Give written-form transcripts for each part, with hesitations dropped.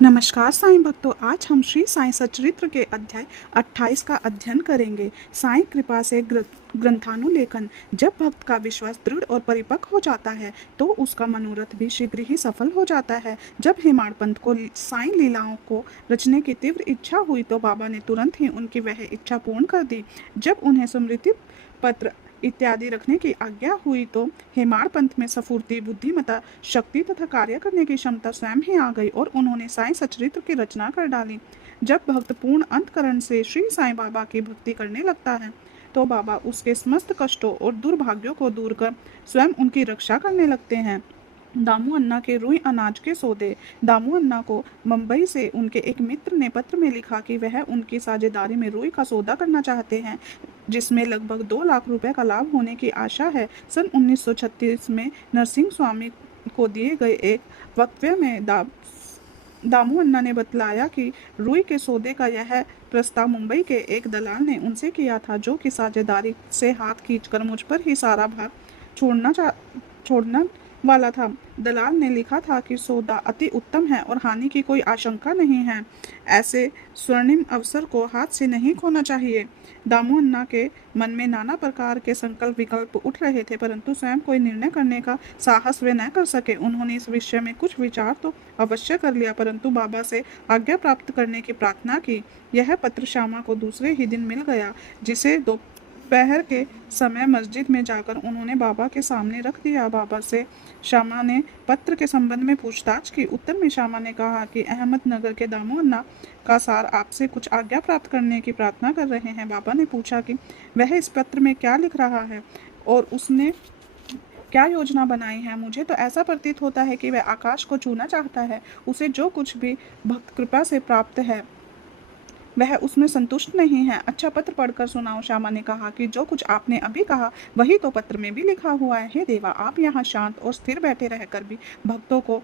नमस्कार साईं भक्तों, आज हम श्री साईं सच्चरित्र के अध्याय 28 का अध्ययन करेंगे। साईं कृपा से ग्रंथानुलेखन। जब भक्त का विश्वास दृढ़ और परिपक्व हो जाता है तो उसका मनोरथ भी शीघ्र ही सफल हो जाता है। जब हेमाड़ पंत को साईं लीलाओं को रचने की तीव्र इच्छा हुई तो बाबा ने तुरंत ही उनकी वह इच्छा पूर्ण कर दी। जब उन्हें स्मृति पत्र इत्यादि रखने की आज्ञा हुई तो हेमाड़ पंत में स्फूर्ति, बुद्धिमत्ता, शक्ति तथा कार्य करने की क्षमता स्वयं ही आ गई और उन्होंने साईं सच्चरित्र की रचना कर डाली। जब भक्त पूर्ण अंतकरण से श्री साईं बाबा की भक्ति करने लगता है तो बाबा उसके समस्त कष्टों और दुर्भाग्यों को दूर कर स्वयं उनकी रक्षा करने लगते हैं। दामू अन्ना के रुई अनाज के सौदे। दामू अन्ना को मुंबई से उनके एक मित्र ने पत्र में लिखा कि वह उनकी साझेदारी में रुई का सौदा करना चाहते हैं, जिसमें लगभग 2 लाख रुपए का लाभ होने की आशा है। सन 1936 में नरसिंह स्वामी को दिए गए एक वक्तव्य में दामू अन्ना ने बतलाया कि रुई के सौदे का यह प्रस्ताव मुंबई के एक दलाल ने उनसे किया था, जो कि साझेदारी से हाथ खींचकर मुझ पर ही सारा भार छोड़ना वाला था। दलाल ने लिखा था कि सौदा अति उत्तम है और हानि की कोई आशंका नहीं है। ऐसे स्वर्णिम अवसर को हाथ से नहीं खोना चाहिए। दामू अन्ना के मन में नाना प्रकार के संकल्प विकल्प उठ रहे थे, परंतु स्वयं कोई निर्णय करने का साहस वे न कर सके। उन्होंने इस विषय में कुछ विचार तो अवश्य कर लिया, परंतु बाबा से आज्ञा प्राप्त करने की प्रार्थना की। यह पत्र श्यामा को दूसरे ही दिन मिल गया, जिसे दोपहर के समय मस्जिद में जाकर उन्होंने बाबा के सामने रख दिया। बाबा से श्यामा ने पत्र के संबंध में पूछताछ की। उत्तर में श्यामा ने कहा कि अहमदनगर के दामू अन्ना का सार आपसे कुछ आज्ञा प्राप्त करने की प्रार्थना कर रहे हैं। बाबा ने पूछा कि वह इस पत्र में क्या लिख रहा है और उसने क्या योजना बनाई है। मुझे तो ऐसा प्रतीत होता है कि वह आकाश को छूना चाहता है। उसे जो कुछ भी भक्त कृपा से प्राप्त है वह उसमें संतुष्ट नहीं है। अच्छा, पत्र पढ़कर सुनाओ। श्यामा ने कहा कि जो कुछ आपने अभी कहा वही तो पत्र में भी लिखा हुआ है। हे देवा, आप यहाँ शांत और स्थिर बैठे रहकर भी भक्तों को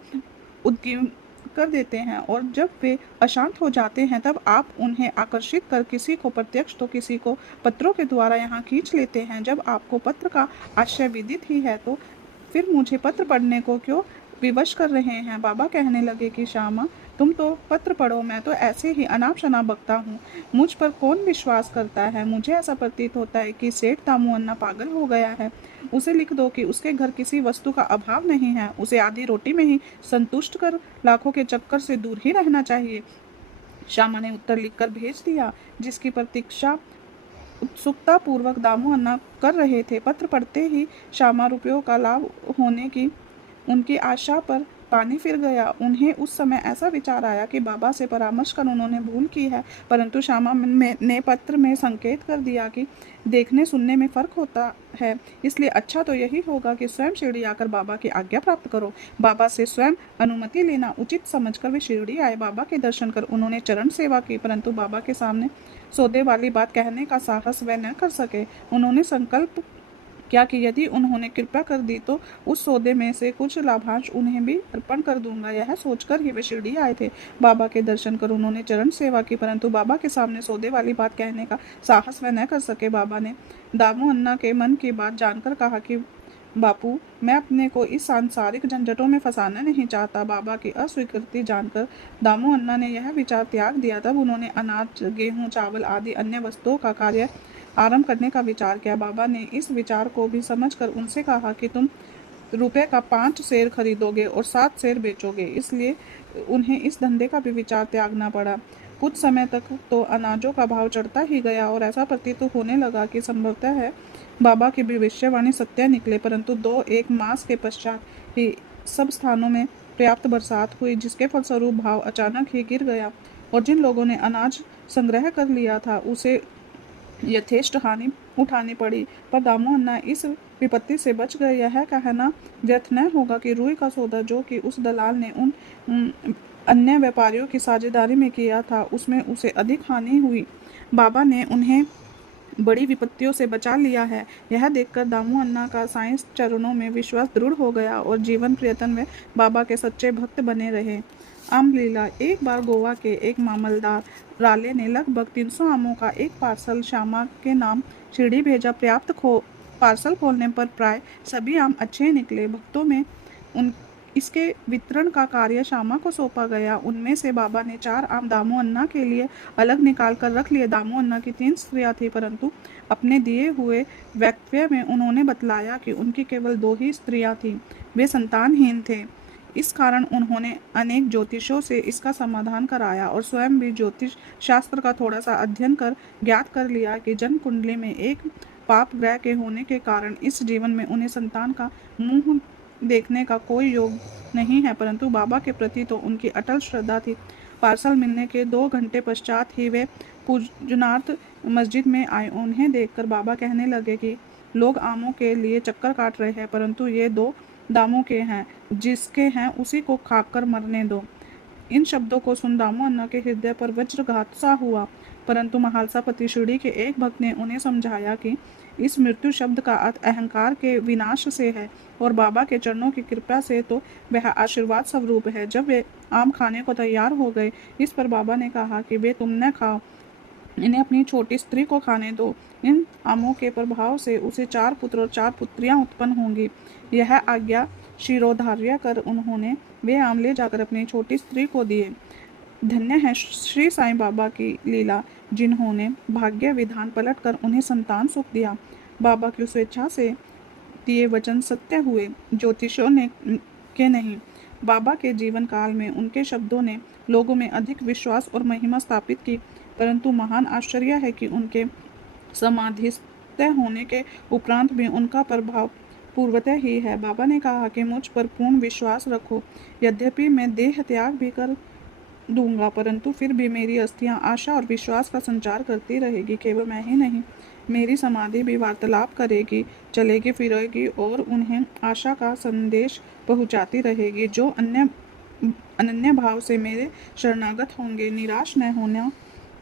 उद्गीन कर देते हैं, और जब वे अशांत हो जाते हैं तब आप उन्हें आकर्षित कर किसी को प्रत्यक्ष तो किसी को पत्रों के द्वारा यहाँ खींच लेते हैं। जब आपको पत्र का आशय विदित ही है तो फिर मुझे पत्र पढ़ने को क्यों विवश कर रहे हैं। बाबा कहने लगे कि श्यामा, तुम तो पत्र पढ़ो, मैं तो ऐसे ही अनाप शनाप बकता हूँ। मुझ पर कौन विश्वास करता है। मुझे ऐसा प्रतीत होता है कि सेठ दामू अन्ना पागल हो गया है। उसे लिख दो कि उसके घर किसी वस्तु का अभाव नहीं है, उसे आधी रोटी में ही संतुष्ट कर लाखों के चक्कर से दूर ही रहना चाहिए। श्यामा ने उत्तर लिखकर भेज दिया, जिसकी प्रतीक्षा उत्सुकता पूर्वक दामू अन्ना कर रहे थे। पत्र पढ़ते ही श्यामा रुपयों का लाभ होने की उनकी आशा पर पानी फिर गया। उन्हें उस समय ऐसा विचार आया कि बाबा से परामर्श कर उन्होंने भूल की है, परंतु श्यामा ने पत्र में संकेत कर दिया कि देखने सुनने में फर्क होता है, इसलिए अच्छा तो यही होगा कि स्वयं शिरडी आकर बाबा की आज्ञा प्राप्त करो। बाबा से स्वयं अनुमति लेना उचित समझकर वे शिरडी आए। बाबा के दर्शन कर उन्होंने चरण सेवा की, परंतु बाबा के सामने सौदे वाली बात कहने का साहस वे न कर सके। उन्होंने संकल्प क्या कि यदि उन्होंने कृपा कर दी तो उस सौदे में से कुछ लाभांश उन्हें भी अर्पण कर दूंगा। यह सोचकर ही वे शिरडी आए थे। बाबा के दर्शन कर उन्होंने चरण सेवा की, परंतु बाबा के सामने सौदे वाली बात कहने का साहस वह न कर सके। बाबा ने दामू अन्ना के मन की बात जानकर कहा कि बापू, मैं अपने को इस सांसारिक झंझटों में फंसाना नहीं चाहता। बाबा की अस्वीकृति जानकर दामू अन्ना ने यह विचार त्याग दिया। तब उन्होंने अनाज, गेहूं, चावल आदि अन्य वस्तुओं का कार्य आरंभ करने का विचार किया। बाबा ने इस विचार को भी समझकर उनसे कहा कि तुम रुपए का 5 शेर खरीदोगे और 7 शेर बेचोगे, इसलिए उन्हें इस धंधे का भी विचार त्यागना पड़ा। कुछ समय तक तो अनाजों का भाव चढ़ता ही गया और ऐसा प्रतीत होने लगा कि संभवतः है बाबा की भविष्यवाणी सत्य निकले, परंतु 2-1 मास के पश्चात ही सब स्थानों में पर्याप्त बरसात हुई, जिसके फलस्वरूप भाव अचानक ही गिर गया और जिन लोगों ने अनाज संग्रह कर लिया था उसे यथेष्ट हानि उठानी पड़ी। पर दामू अन्ना इस विपत्ति से बच गए। यह कहना व्यर्थ न होगा कि रुई का सौदा जो कि उस दलाल ने उन अन्य व्यापारियों की साझेदारी में किया था उसमें उसे अधिक हानि हुई। बाबा ने उन्हें बड़ी विपत्तियों से बचा लिया है। यह देखकर दामू अन्ना का साईं चरणों में विश्वास दृढ़ हो गया और जीवन प्रयत्न में बाबा के सच्चे भक्त बने रहे। आम लीला। एक बार गोवा के एक मामलदार राले ने लगभग 300 आमों का एक पार्सल श्यामा के नाम शिरडी भेजा। पार्सल खोलने पर प्राय सभी आम अच्छे निकले। भक्तों में इसके वितरण का कार्य श्यामा को सौंपा गया। उनमें से बाबा ने 4 आम दामू अन्ना के लिए अलग निकाल कर रख लिए। दामू अन्ना की 3 स्त्रियां थीं, परंतु अपने दिए हुए वक्तव्य में उन्होंने बतलाया कि उनकी केवल 2 ही स्त्रियां थीं। वे संतानहीन थे। इस कारण उन्होंने अनेक ज्योतिषों से इसका समाधान कराया और स्वयं भी ज्योतिष शास्त्र का थोड़ा सा अध्ययन कर ज्ञात कर लिया कि जन्म कुंडली में एक पाप ग्रह के होने के कारण इस जीवन में उन्हें संतान का मुंह देखने का कोई योग नहीं है। परंतु बाबा के प्रति तो उनकी अटल श्रद्धा थी। पार्सल मिलने के 2 घंटे पश्चात ही वे पूजनार्थ मस्जिद में आए। उन्हें देखकर बाबा कहने लगे कि लोग आमों के लिए चक्कर काट रहे हैं, परंतु ये 2 दामों के हैं, जिसके हैं उसी को खाकर मरने दो। इन शब्दों को सुन दामू अन्ना के हृदय पर वज्रघात सा हुआ, परंतु महालसापति शिरडी के एक भक्त ने उन्हें समझाया कि इस मृत्यु शब्द का अर्थ अहंकार के विनाश से है और बाबा के चरणों की कृपा से तो वह आशीर्वाद स्वरूप है। जब वे आम खाने को तैयार हो गए, इस पर बाबा ने कहा कि वे तुम न खाओ, इन्हें अपनी छोटी स्त्री को खाने दो। इन आमों के प्रभाव से उसे 4 पुत्र और 4 पुत्रियां उत्पन्न होंगी। यह आज्ञा शिरोधार्य कर उन्होंने वे आम ले जाकर अपनी छोटी स्त्री को दिए। धन्य है श्री साईं बाबा की लीला, जिन्होंने भाग्य विधान पलटकर उन्हें संतान सुख दिया। बाबा की स्वेच्छा से दिए वचन सत्य हुए, ज्योतिषों ने के नहीं। बाबा के जीवन काल में उनके शब्दों ने लोगों में अधिक विश्वास और महिमा स्थापित की, परंतु महान आश्चर्य है कि उनके समाधिस्थ होने के उपरांत भी उनका प्रभाव पूर्वतः ही है। बाबा ने कहा कि मुझ पर पूर्ण विश्वास रखो, यद्यपि मैं देह त्याग भी कर दूंगा, परंतु फिर भी मेरी अस्थियां आशा और विश्वास का संचार करती रहेगी। केवल मैं ही नहीं, मेरी समाधि भी वार्तालाप करेगी, चलेगी फिरेगी और उन्हें आशा का संदेश पहुंचाती रहेगी। जो अनन्य भाव से मेरे शरणागत होंगे, निराश न होना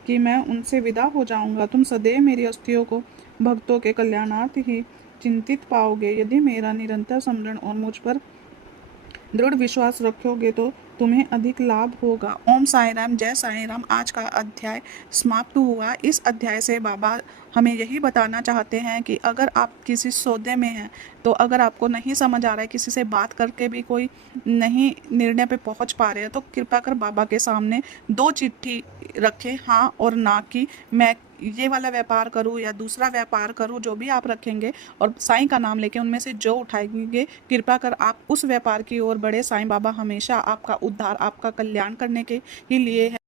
कि मैं उनसे विदा हो जाऊंगा। तुम सदैव मेरी अस्थियों को भक्तों के कल्याणार्थ ही चिंतित पाओगे। यदि मेरा निरंतर स्मरण और मुझ पर दृढ़ विश्वास रखोगे तो तुम्हें अधिक लाभ होगा। ओम साई राम, जय साई राम। आज का अध्याय समाप्त हुआ। इस अध्याय से बाबा हमें यही बताना चाहते हैं कि अगर आप किसी सौदे में हैं, तो अगर आपको नहीं समझ आ रहा है, किसी से बात करके भी कोई नहीं निर्णय पे पहुंच पा रहे हैं, तो कृपा कर बाबा के सामने 2 चिट्ठी रखें, हाँ और ना कि मैं ये वाला व्यापार करूँ या दूसरा व्यापार करूँ। जो भी आप रखेंगे और साईं का नाम लेके उनमें से जो उठाएंगे, कृपा कर आप उस व्यापार की ओर बढ़े। साईं बाबा हमेशा आपका उद्धार, आपका कल्याण करने के ही लिए है।